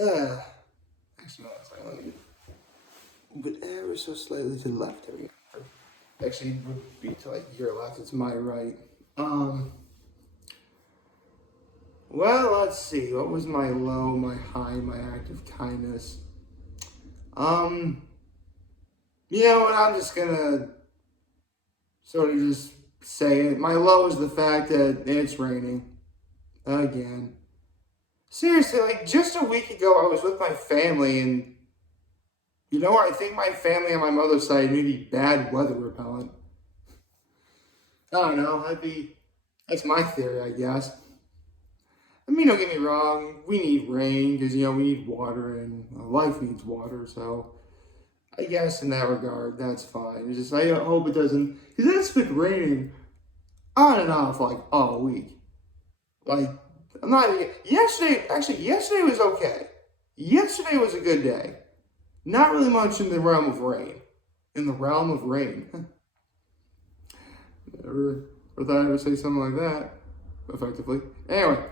Actually, no, it's like, let me move it ever so slightly to the left. There we go. Actually, it would be to like your left. It's my right. Well, let's see. What was my low, my high, my act of kindness? You know what? I'm just gonna sort of just say it. My low is the fact that it's raining again. Seriously, like just a week ago, I was with my family, and you know what? I think my family on my mother's side may be bad weather repellent. I don't know. That's my theory, I guess. I mean, don't get me wrong. We need rain because we need water, and life needs water. So I guess in that regard, that's fine. It's just I hope it doesn't, because it's been raining on and off like all week. Like I'm not yesterday. Actually, yesterday was okay. Yesterday was a good day. Not really much in the realm of rain. In the realm of rain. Never thought I'd ever say something like that. Effectively. Anyway,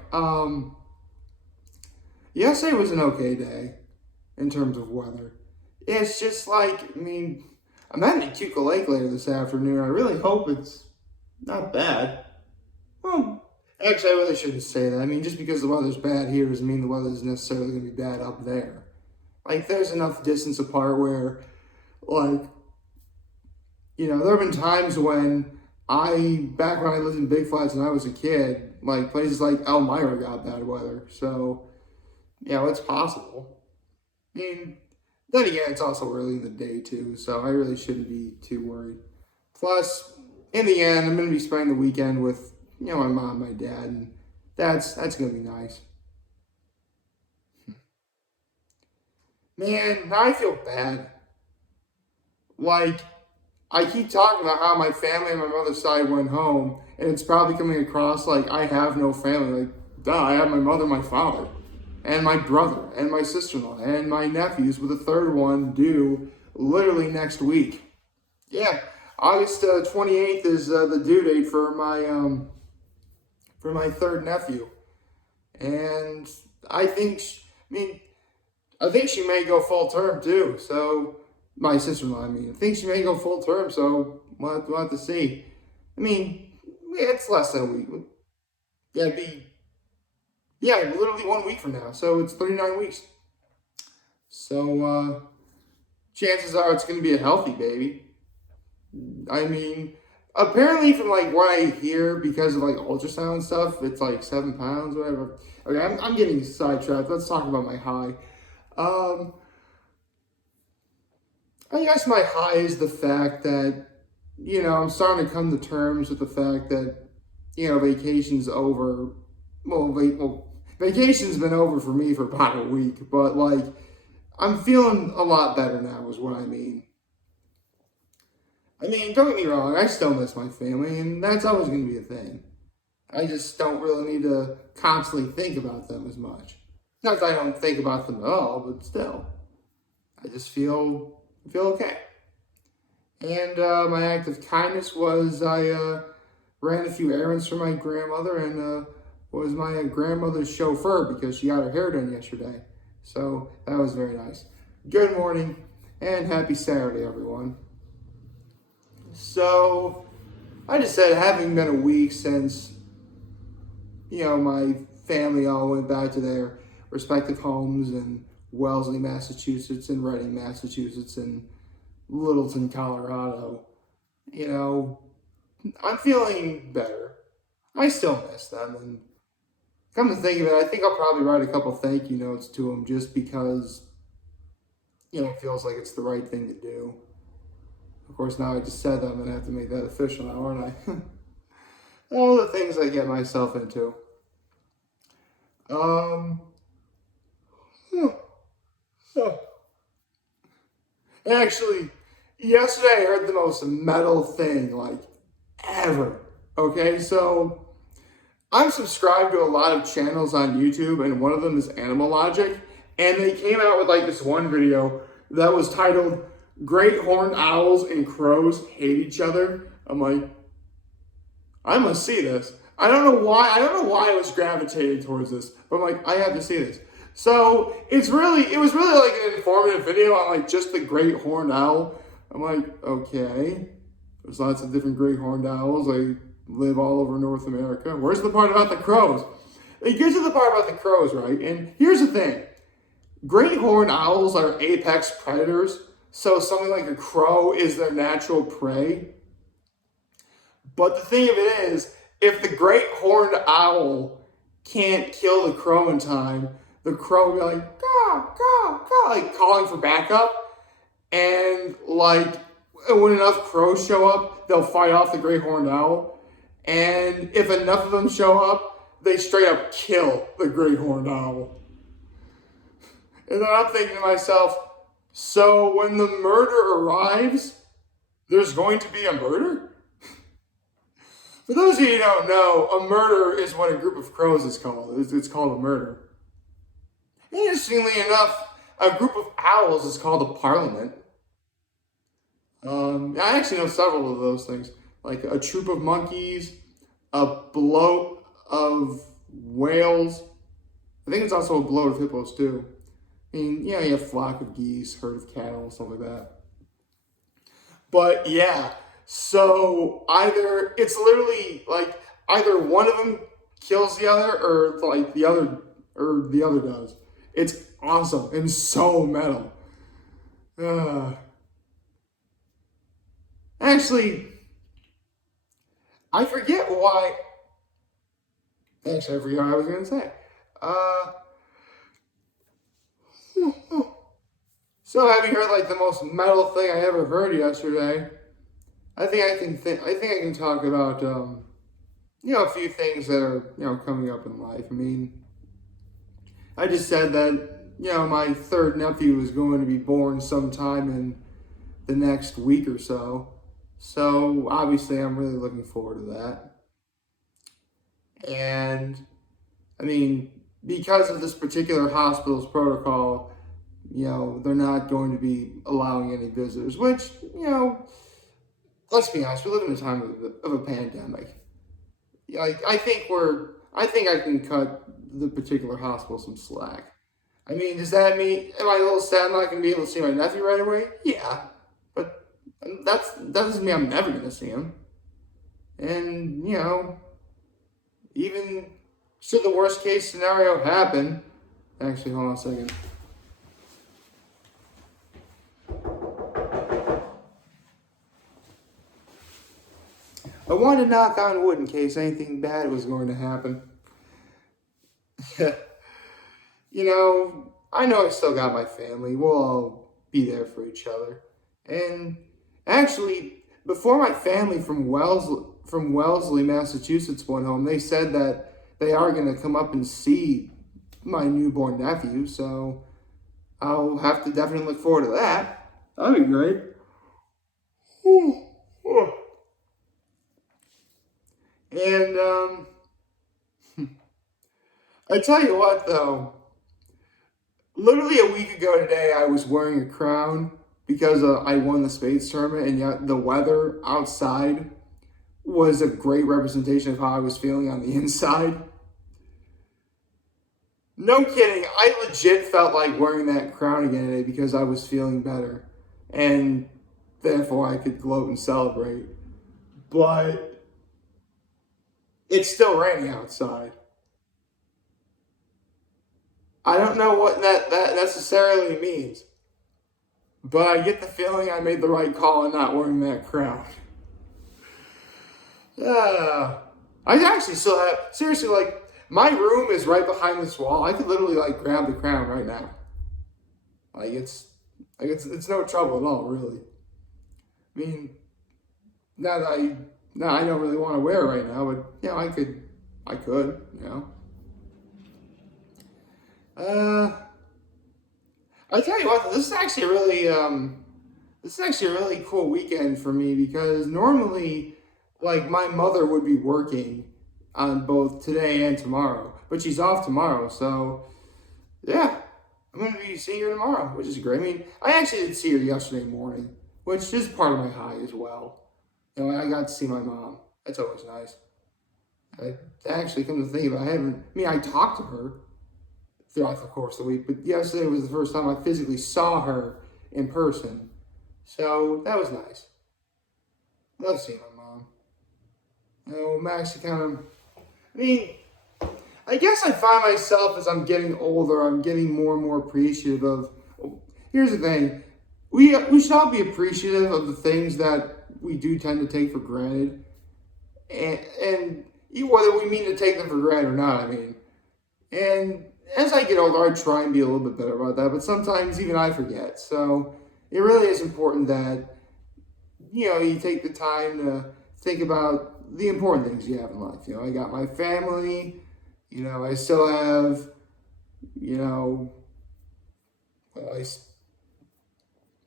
yesterday was an okay day in terms of weather. It's just like, I'm heading to Cuca Lake later this afternoon. I really hope it's not bad. Well, actually, I really shouldn't say that. Just because the weather's bad here doesn't mean the weather's necessarily going to be bad up there. Like, there's enough distance apart where, like, there have been times when back when I lived in Big Flats and I was a kid, like, places like Elmira got bad weather. So, it's possible. Then again, it's also early in the day, too, so I really shouldn't be too worried. Plus, in the end, I'm going to be spending the weekend with, my mom, my dad, and that's going to be nice. Man, now I feel bad. Like, I keep talking about how my family on my mother's side went home, and it's probably coming across like I have no family. Like, duh, I have my mother, my father, and my brother, and my sister-in-law, and my nephews, with a third one due literally next week. Yeah, August 28th is the due date for my third nephew, and I think she may go full term too. So my sister-in-law, I think she may go full term. So we'll have to see. It's less than a week. Literally 1 week from now. So it's 39 weeks. So chances are it's going to be a healthy baby. Apparently from like what I hear, because of like ultrasound stuff, it's like 7 pounds, whatever. Okay, I'm getting sidetracked. Let's talk about my high. I guess my high is the fact that, I'm starting to come to terms with the fact that, vacation's over. Vacation's been over for me for about a week, but like, I'm feeling a lot better now is what I mean. Don't get me wrong, I still miss my family, and that's always going to be a thing. I just don't really need to constantly think about them as much. Not that I don't think about them at all, but still. I just feel okay. And my act of kindness was I ran a few errands for my grandmother and was my grandmother's chauffeur because she got her hair done yesterday. So that was very nice. Good morning and happy Saturday, everyone. So I just said, having been a week since, my family all went back to their respective homes in Wellesley, Massachusetts, and Reading, Massachusetts, and Littleton, Colorado, I'm feeling better. I still miss them, and come to think of it, I think I'll probably write a couple thank you notes to them just because, it feels like it's the right thing to do. Of course, now I just said that, I'm going to have to make that official now, aren't I? All the things I get myself into. Actually, yesterday I heard the most metal thing, like, ever. Okay, so I'm subscribed to a lot of channels on YouTube, and one of them is Animalogic, and they came out with, like, this one video that was titled, Great Horned Owls and Crows Hate Each Other. I'm like, I must see this. I don't know why I was gravitated towards this, but I'm like, I have to see this. So it was really like an informative video on like just the great horned owl. I'm like, okay, there's lots of different great horned owls. They live all over North America. Where's the part about the crows? It gets to the part about the crows, right? And here's the thing. Great horned owls are apex predators, so something like a crow is their natural prey. But the thing of it is, if the great horned owl can't kill the crow in time, the crow will be like, caw, caw, caw, like calling for backup. And like when enough crows show up, they'll fight off the great horned owl. And if enough of them show up, they straight up kill the great horned owl. And then I'm thinking to myself, so when the murder arrives, there's going to be a murder? For those of you who don't know, a murder is what a group of crows is called. It's called a murder. Interestingly enough, a group of owls is called a parliament. I actually know several of those things, like a troop of monkeys, a bloat of whales. I think it's also a bloat of hippos too. I mean, you have a flock of geese, herd of cattle, stuff like that. But yeah, so it's literally like either one of them kills the other, or like the other does. It's awesome and so metal. Actually, I forget why. Actually, I forget what I was gonna say. So have you heard like the most metal thing I ever heard yesterday? I think I can talk about a few things that are coming up in life. I mean, I just said that my third nephew is going to be born sometime in the next week or so. So obviously I'm really looking forward to that. And I mean, because of this particular hospital's protocol, they're not going to be allowing any visitors, which, let's be honest, we live in a time of a pandemic. I think I can cut the particular hospital some slack. I mean, does that mean, am I a little sad I'm not going to be able to see my nephew right away? Yeah. But that doesn't mean I'm never going to see him. And, even should the worst case scenario happen, actually, hold on a second. I wanted to knock on wood in case anything bad was going to happen. I know I still got my family. We'll all be there for each other. And actually, before my family from Wellesley, Massachusetts went home, they said that they are going to come up and see my newborn nephew. So I'll have to definitely look forward to that. That'll be great. And I tell you what, though, literally a week ago today, I was wearing a crown because I won the spades tournament, and yet the weather outside was a great representation of how I was feeling on the inside. No kidding, I legit felt like wearing that crown again today because I was feeling better, and therefore I could gloat and celebrate. But it's still raining outside. I don't know what that necessarily means, but I get the feeling I made the right call in not wearing that crown. I actually still have, seriously, like, my room is right behind this wall. I could literally, like, grab the crown right now. It's no trouble at all, really. I mean, now I don't really want to wear it right now, but, I could. I tell you what, this is actually a really cool weekend for me because normally, like, my mother would be working on both today and tomorrow, but she's off tomorrow, so yeah, I'm gonna be seeing her tomorrow, which is great. I mean, I actually did see her yesterday morning, which is part of my high as well. I got to see my mom. That's always nice. I actually come to think of it, I talked to her. throughout the course of the week. But yesterday was the first time I physically saw her in person. So that was nice. Love seeing my mom. I'm actually kind of, I mean, I guess I find myself as I'm getting older, I'm getting more and more appreciative of. Here's the thing, we should all be appreciative of the things that we do tend to take for granted, and whether we mean to take them for granted or not. I mean, and as I get older, I try and be a little bit better about that. But sometimes even I forget. So it really is important that you take the time to think about the important things you have in life. I got my family. I still have, well,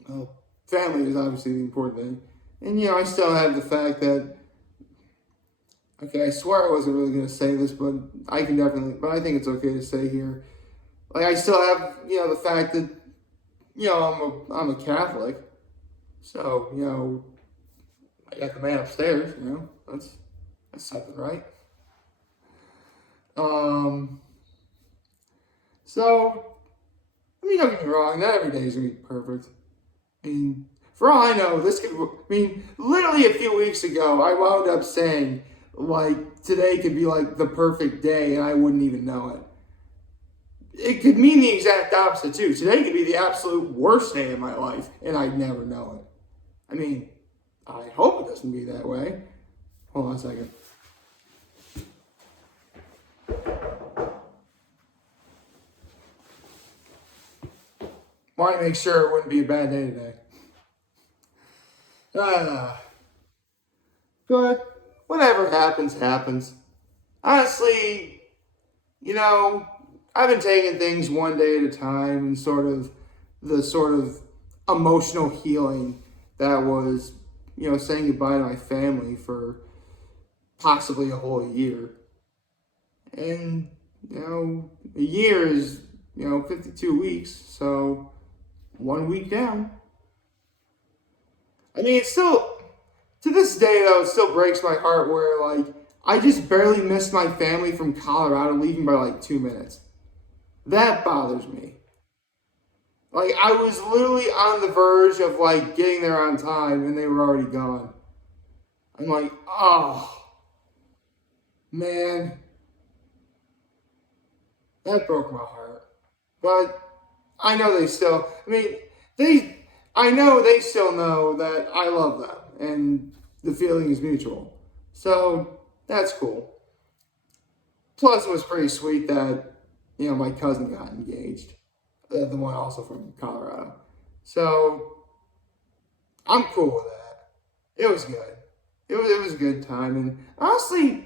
well, family is obviously the important thing. And, I still have the fact that, okay, I swear I wasn't really going to say this, but I think it's okay to say here. Like, I still have, the fact that, I'm a Catholic. So, I got the man upstairs, that's something, right? So, don't get me wrong, not every day is going to be perfect. I mean, for all I know, literally a few weeks ago, I wound up saying, like, today could be, like, the perfect day, and I wouldn't even know it. It could mean the exact opposite, too. Today could be the absolute worst day of my life, and I'd never know it. I hope it doesn't be that way. Hold on a second. Want to make sure it wouldn't be a bad day today. But whatever happens, happens. Honestly, I've been taking things one day at a time, and the sort of emotional healing that was, saying goodbye to my family for possibly a whole year. And, a year is, 52 weeks, so 1 week down. It's still, to this day though, it still breaks my heart where, like, I just barely missed my family from Colorado leaving by like 2 minutes. That bothers me. Like, I was literally on the verge of, like, getting there on time, and they were already gone. I'm like, oh, man. That broke my heart. But I know I know they still know that I love them, and the feeling is mutual. So, that's cool. Plus, it was pretty sweet that, my cousin got engaged. The one also from Colorado. So, I'm cool with that. It was good. It was a good time. And honestly,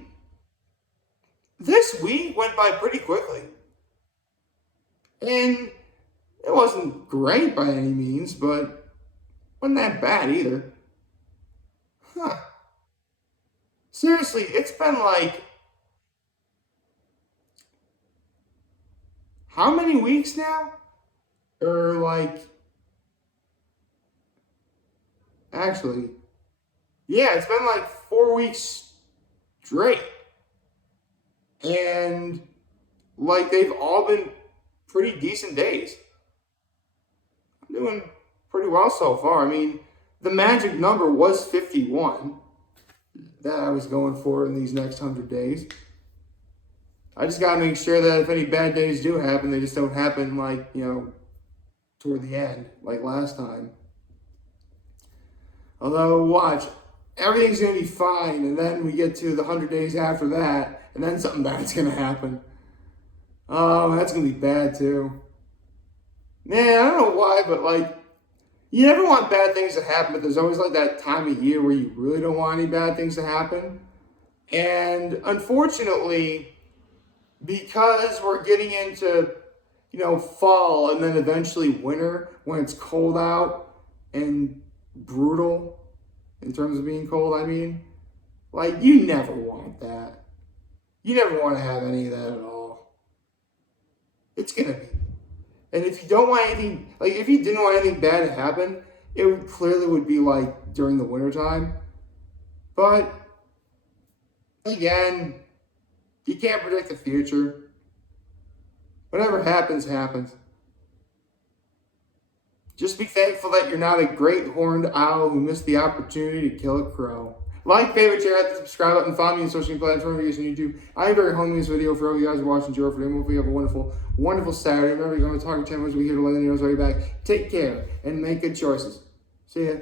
this week went by pretty quickly. And it wasn't great by any means, but wasn't that bad either. Huh. Seriously, it's been like, how many weeks now? Or like, actually, yeah, it's been like 4 weeks straight. And like, they've all been pretty decent days. I'm doing pretty well so far. The magic number was 51 that I was going for in these next 100 days. I just got to make sure that if any bad days do happen, they just don't happen like, toward the end, like last time. Although, watch, everything's going to be fine, and then we get to the 100 days after that, and then something bad's going to happen. Oh, that's going to be bad, too. Man, I don't know why, but, like, you never want bad things to happen, but there's always, like, that time of year where you really don't want any bad things to happen. And, unfortunately, because we're getting into, fall and then eventually winter when it's cold out and brutal in terms of being cold, like, you never want that. You never want to have any of that at all. It's going to be. And if you don't want anything, like, if you didn't want anything bad to happen, it would be like during the wintertime. But, again, you can't predict the future. Whatever happens, happens. Just be thankful that you're not a great horned owl who missed the opportunity to kill a crow. Like, favorite, share, hit the subscribe button, follow me on social media platforms, on YouTube. I am very homie this video for all you guys who are watching Joe for them. Hopefully you have a wonderful, wonderful Saturday. Remember, you're going to talk to channel. We're here to let you know right back. Take care and make good choices. See ya.